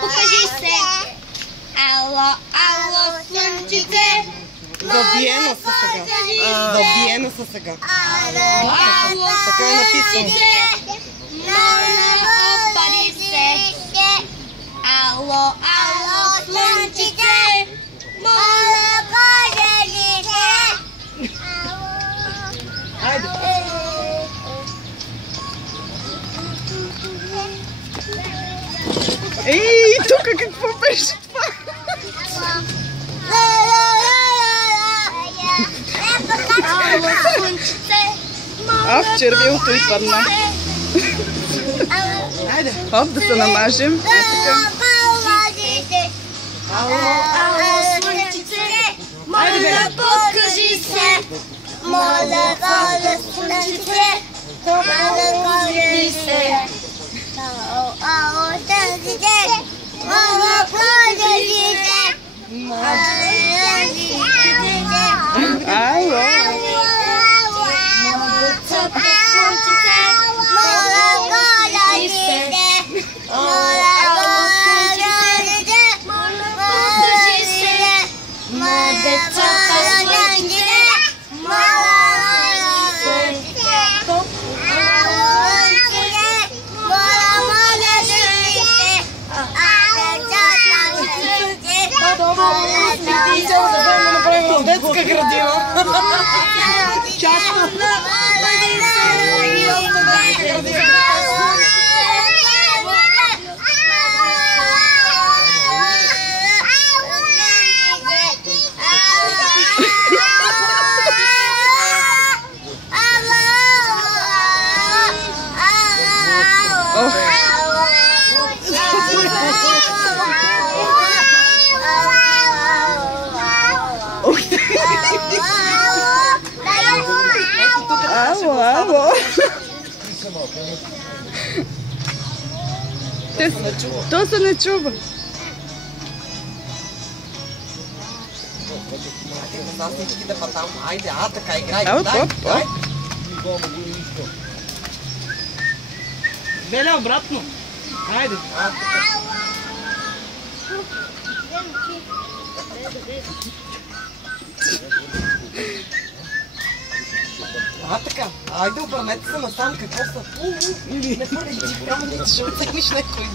Покажи се. Ало, ало, слънчице. В Виена са сега. В Виена са сега. Ало, така е написано. Моля, опади се. Ало, ало, слънчице. Моля, кажи се. Айде. Ей, тук какво беше това? Ало, слънчице. В червилото и падна. Айде, хоп, да се намажем. Ало, слънчице. Моля, покажи се. Моля, слънчице. Моля, покажи се. Ало, слънчице. Моля, покажи се. Ало. Детска градина. Ало. То се не чува. Всичките па там. Айде, така играй. Беля обратно. Айде. Така. Айде, обърнете се насам. Какво са? Не бъде, че няма да ще оцениш някой.